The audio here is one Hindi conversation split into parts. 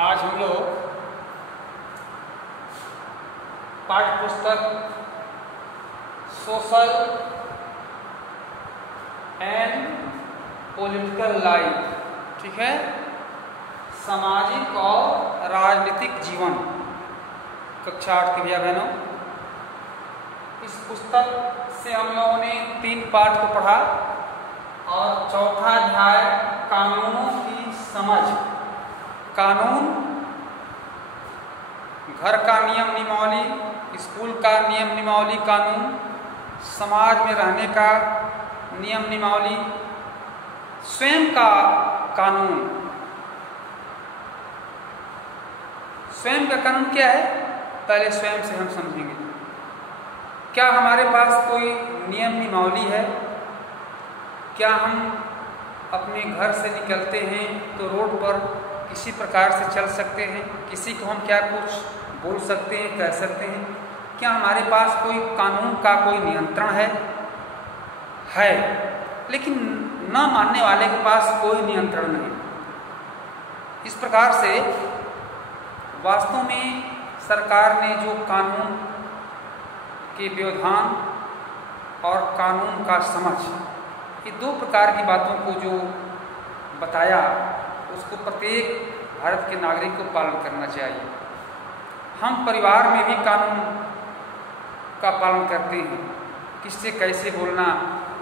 आज हम लोग पाठ्य पुस्तक सोशल एंड पॉलिटिकल लाइफ, ठीक है, सामाजिक और राजनीतिक जीवन, कक्षा 8 के भैया बहनों। इस पुस्तक से हम लोगों ने 3 पाठ को पढ़ा और चौथा अध्याय कानूनों की समझ। कानून, घर का नियम नियमावली, स्कूल का नियम नियमावली कानून, समाज में रहने का नियम नियमावली, स्वयं का कानून। स्वयं का कानून क्या है, पहले स्वयं से हम समझेंगे। क्या हमारे पास कोई नियम नियमावली है? क्या हम अपने घर से निकलते हैं तो रोड पर किसी प्रकार से चल सकते हैं? किसी को हम क्या कुछ बोल सकते हैं, कह सकते हैं? क्या हमारे पास कोई कानून का कोई नियंत्रण है? लेकिन न मानने वाले के पास कोई नियंत्रण नहीं। इस प्रकार से वास्तव में सरकार ने जो कानून के व्यवधान और कानून का समझ, ये 2 प्रकार की बातों को जो बताया, उसको प्रत्येक भारत के नागरिक को पालन करना चाहिए। हम परिवार में भी कानून का पालन करते हैं, किससे कैसे बोलना,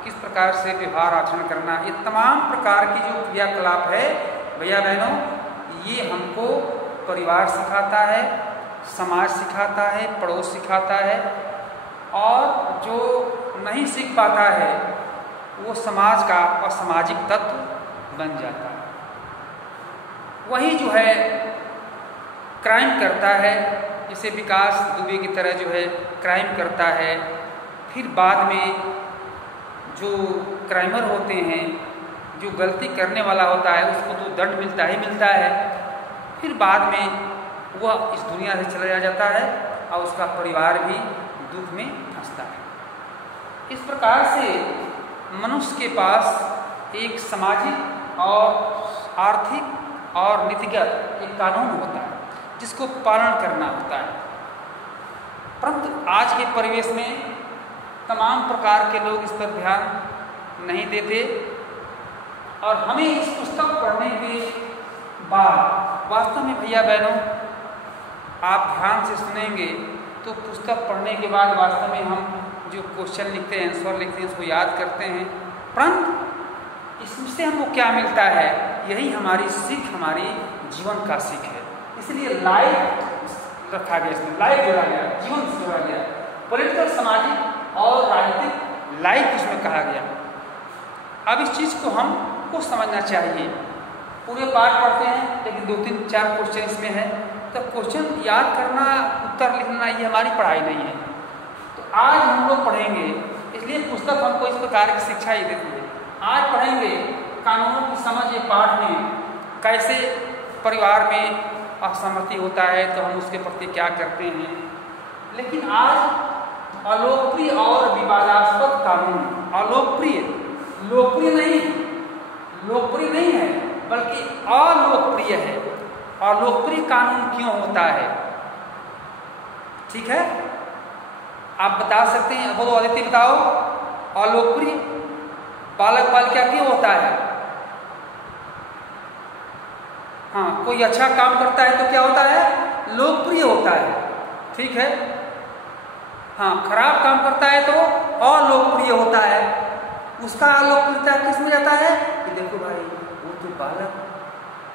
किस प्रकार से व्यवहार आचरण करना, ये तमाम प्रकार की जो क्रियाकलाप है भैया बहनों, ये हमको परिवार सिखाता है, समाज सिखाता है, पड़ोस सिखाता है। और जो नहीं सीख पाता है वो समाज का असामाजिक तत्व बन जाता है। वही जो है क्राइम करता है, जैसे विकास दुबे की तरह जो है क्राइम करता है। फिर बाद में जो क्राइमर होते हैं, जो गलती करने वाला होता है, उसको तो दंड मिलता ही मिलता है। फिर बाद में वह इस दुनिया से चला जाता है और उसका परिवार भी दुख में फंसता है। इस प्रकार से मनुष्य के पास एक सामाजिक और आर्थिक और नीतिगत एक कानून होता है जिसको पालन करना होता है। परंतु आज के परिवेश में तमाम प्रकार के लोग इस पर ध्यान नहीं देते और हमें इस पुस्तक पढ़ने के बाद वास्तव में भैया बहनों, आप ध्यान से सुनेंगे तो पुस्तक पढ़ने के बाद वास्तव में हम जो क्वेश्चन लिखते हैं, आंसर लिखते हैं, उसको याद करते हैं। परंतु इससे हमको क्या मिलता है, यही हमारी सीख, हमारी जीवन का सीख है। इसलिए लाइफ रखा गया, इसमें लाइफ जोड़ा गया, जीवन से जोड़ा गया, पॉलिटिकल, सामाजिक और राजनीतिक लाइफ इसमें कहा गया। अब इस चीज़ को हमको समझना चाहिए। पूरे पाठ पढ़ते हैं लेकिन 2-3-4 क्वेश्चन इसमें है, तो क्वेश्चन याद करना, उत्तर लिखना, ये हमारी पढ़ाई नहीं है। तो आज हम लोग पढ़ेंगे, इसलिए पुस्तक हमको इस प्रकार की शिक्षा ही देती है। आज पढ़ेंगे कानूनों की समझ। ये पाठ में कैसे परिवार में असहमति होता है तो हम उसके प्रति क्या करते हैं। लेकिन आज अलोकप्रिय और विवादास्पद कानून, अलोकप्रिय, लोकप्रिय नहीं है बल्कि अलोकप्रिय है। अलोकप्रिय कानून क्यों होता है, ठीक है, आप बता सकते हैं? बोलो आदित्य, बताओ। अलोकप्रिय बालक बालिका क्यों होता है? हाँ, कोई अच्छा काम करता है तो क्या होता है? लोकप्रिय होता है, ठीक है। हाँ, खराब काम करता है तो अलोकप्रिय होता है। उसका अलोकप्रियता किस में जाता है कि देखो भाई, वो तो बालक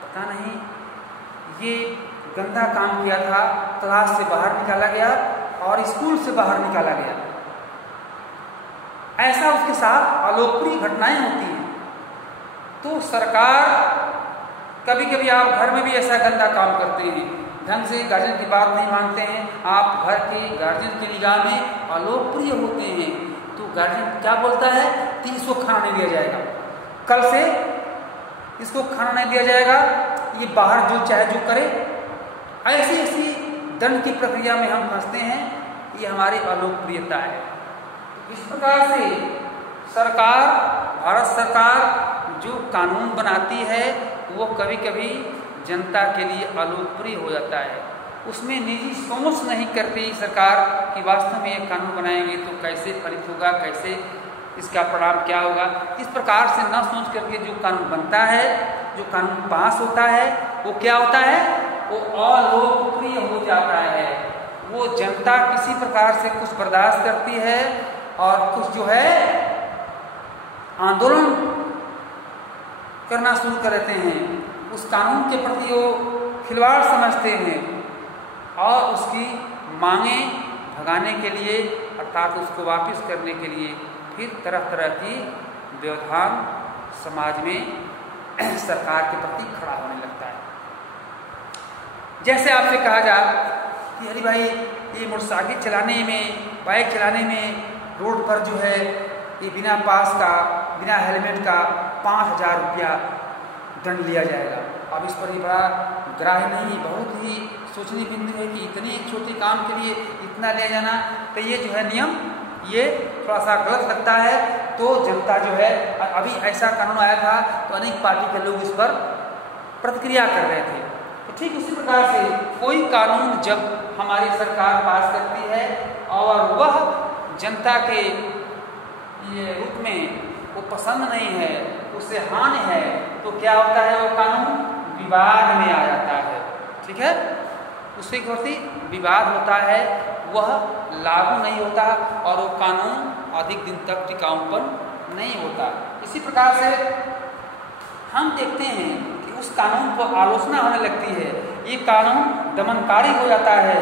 पता नहीं ये गंदा काम किया था, क्लास से बाहर निकाला गया और स्कूल से बाहर निकाला गया। ऐसा उसके साथ अलोकप्रिय घटनाएं होती हैं। तो सरकार, कभी कभी आप घर में भी ऐसा गंदा काम करते हैं, ढंग से गार्जियन की बात नहीं मानते हैं, आप घर के गार्जियन की निगाह में अलोकप्रिय होते हैं, तो गार्जियन क्या बोलता है कि इसको खाना नहीं दिया जाएगा, कल से इसको खाना नहीं दिया जाएगा, ये बाहर जो चाहे जो करे। ऐसी ऐसी दंड की प्रक्रिया में हम फंसते हैं। ये हमारी अलोकप्रियता है। इस प्रकार से सरकार, भारत सरकार जो कानून बनाती है वो कभी कभी जनता के लिए अलोकप्रिय हो जाता है। उसमें निजी सोच नहीं करती सरकार कि वास्तव में ये कानून बनाएंगे तो कैसे फलित होगा, कैसे इसका परिणाम क्या होगा। इस प्रकार से न सोच करके जो कानून बनता है, जो कानून पास होता है, वो क्या होता है, वो अलोकप्रिय हो जाता है। वो जनता किसी प्रकार से कुछ बर्दाश्त करती है और कुछ जो है आंदोलन करना शुरू कर देते हैं। उस कानून के प्रति वो खिलवाड़ समझते हैं और उसकी मांगे भगाने के लिए अर्थात उसको वापस करने के लिए फिर तरह तरह की व्यवधान समाज में सरकार के प्रति खड़ा होने लगता है। जैसे आपसे कहा जाए कि अरे भाई ये मोटरसाइकिल चलाने में, बाइक चलाने में रोड पर जो है ये बिना पास का, बिना हेलमेट का 5,000 रुपया दंड लिया जाएगा। अब इस पर ये बड़ा ग्राह्य नहीं, बहुत ही सोचनीय बिंदु है कि इतने छोटे काम के लिए इतना ले जाना, तो ये जो है नियम ये थोड़ा सा गलत लगता है। तो जनता जो है, अभी ऐसा कानून आया था तो अनेक पार्टी के लोग इस पर प्रतिक्रिया कर रहे थे। तो ठीक उसी प्रकार से कोई कानून जब हमारी सरकार पास करती है और वह जनता के ये रूप में वो पसंद नहीं है, उससे हानि है, तो क्या होता है, वो कानून विवाद में आ जाता है। ठीक है, उससे प्रति विवाद होता है, वह लागू नहीं होता और वो कानून अधिक दिन तक टिकाऊपन नहीं होता। इसी प्रकार से हम देखते हैं कि उस कानून पर आलोचना होने लगती है, ये कानून दमनकारी हो जाता है।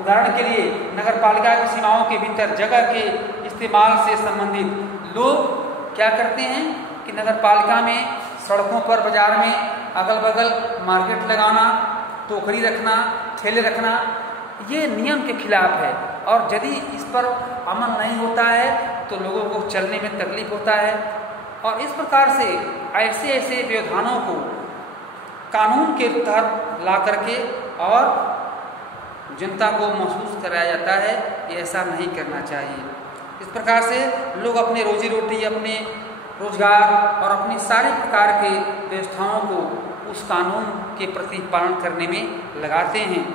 उदाहरण के लिए नगरपालिका की सीमाओं के भीतर जगह के इस्तेमाल से संबंधित लोग क्या करते हैं कि नगरपालिका में सड़कों पर, बाजार में अगल बगल मार्केट लगाना, टोकरी रखना, ठेले रखना, ये नियम के खिलाफ है। और यदि इस पर अमल नहीं होता है तो लोगों को चलने में तकलीफ होता है। और इस प्रकार से ऐसे ऐसे व्यवधानों को कानून के तहत ला करके और जनता को महसूस कराया जाता है कि ऐसा नहीं करना चाहिए। इस प्रकार से लोग अपने रोजी रोटी, अपने रोजगार और अपनी सारे प्रकार के व्यवस्थाओं को उस कानून के प्रति पालन करने में लगाते हैं।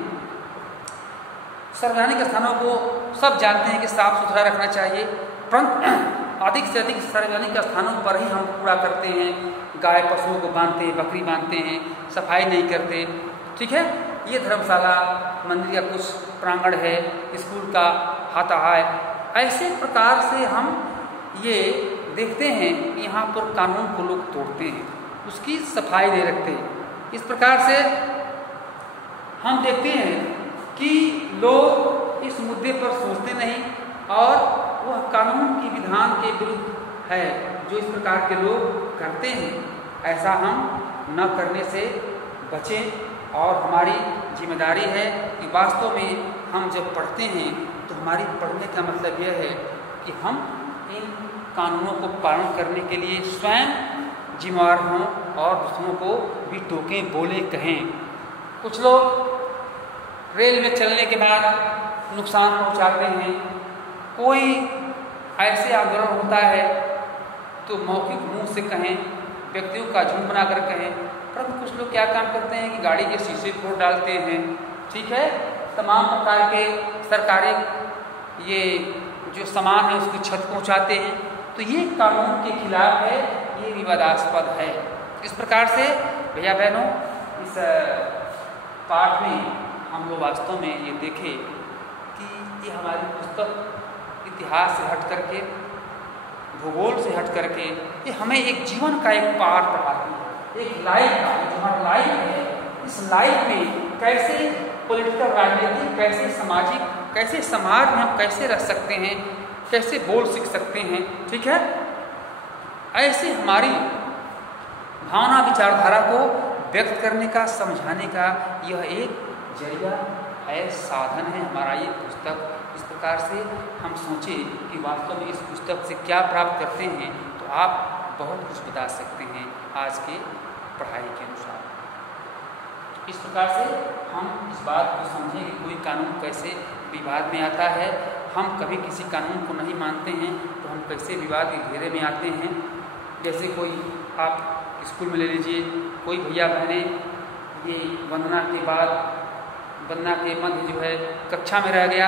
सार्वजनिक स्थानों को सब जानते हैं कि साफ सुथरा रखना चाहिए, परंतु अधिक से अधिक सार्वजनिक स्थानों पर ही हम कूड़ा करते हैं, गाय पशुओं को बांधते हैं, बकरी बांधते हैं, सफाई नहीं करते। ठीक है, ये धर्मशाला, मंदिर का कुछ प्रांगण है, स्कूल का हाथा है, ऐसे प्रकार से हम ये देखते हैं कि यहाँ पर कानून को लोग तोड़ते हैं, उसकी सफाई नहीं रखते। इस प्रकार से हम देखते हैं कि लोग इस मुद्दे पर सोचते नहीं और वह कानून की विधान के विरुद्ध है जो इस प्रकार के लोग करते हैं। ऐसा हम न करने से बचें और हमारी जिम्मेदारी है कि वास्तव में हम जब पढ़ते हैं तो हमारी पढ़ने का मतलब यह है कि हम इन कानूनों को पालन करने के लिए स्वयं जिम्मेदार हों और दूसरों को भी टोकें, बोले, कहें। कुछ लोग रेल में चलने के बाद नुकसान पहुंचाते हैं, कोई ऐसे आंदोलन होता है तो मौखिक मुंह से कहें, व्यक्तियों का झुंड बनाकर कहें, परंतु कुछ लोग क्या काम करते हैं कि गाड़ी के शीशे फोड़ डालते हैं। ठीक है, तमाम प्रकार के सरकारी ये जो सामान है उसकी छत पहुंचाते हैं, तो ये कानून के खिलाफ है, ये विवादास्पद है। इस प्रकार से भैया बहनों, इस पाठ में हम लोग वास्तव में ये देखें कि ये हमारी पुस्तक इतिहास से हट करके, भूगोल से हट करके, ये हमें एक जीवन का एक पाठ पढ़ाती है, एक लाइफ का, जो हमारा लाइफ है, इस लाइफ में कैसे पॉलिटिकल, राजनीतिक, कैसे सामाजिक, कैसे समाज में हम कैसे रह सकते हैं, कैसे बोल सीख सकते हैं। ठीक है, ऐसे हमारी भावना विचारधारा को व्यक्त करने का, समझाने का यह एक जरिया है, साधन है हमारा ये पुस्तक। इस प्रकार से हम सोचें कि वास्तव में इस पुस्तक से क्या प्राप्त करते हैं, तो आप बहुत कुछ बता सकते हैं आज के पढ़ाई के अनुसार। इस प्रकार से हम इस बात को समझें कि कोई कानून कैसे विवाद में आता है। हम कभी किसी कानून को नहीं मानते हैं तो हम कैसे विवाद के घेरे में आते हैं। जैसे कोई आप स्कूल में ले लीजिए, कोई भैया बहनें ये वंदना के बाद, वंदना के मध्य जो है कक्षा में रह गया,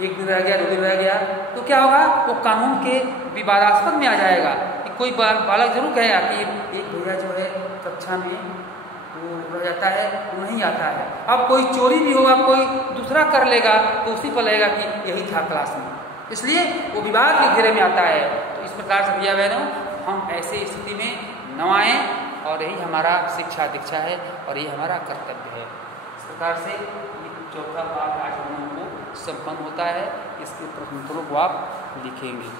एक दिन रह गया, 2 दिन रह गया, तो क्या होगा, वो कानून के विवादास्पद में आ जाएगा कि कोई बालक जरूर कहेगा कि एक भैया जो है कक्षा में वो रह जाता है, वो नहीं आता है। अब कोई चोरी भी होगा, कोई दूसरा कर लेगा तो उसी पर लगेगा कि यही था क्लास में, इसलिए वो विवाद के घेरे में आता है। तो इस प्रकार से भैया बहनों हम ऐसे स्थिति में न आएँ, और यही हमारा शिक्षा दीक्षा है और यही हमारा कर्तव्य है। इस प्रकार से चौथा पाठ आज हम लोगों को संपन्न होता है। इसके प्रश्नोत्तरों को आप लिखेंगे।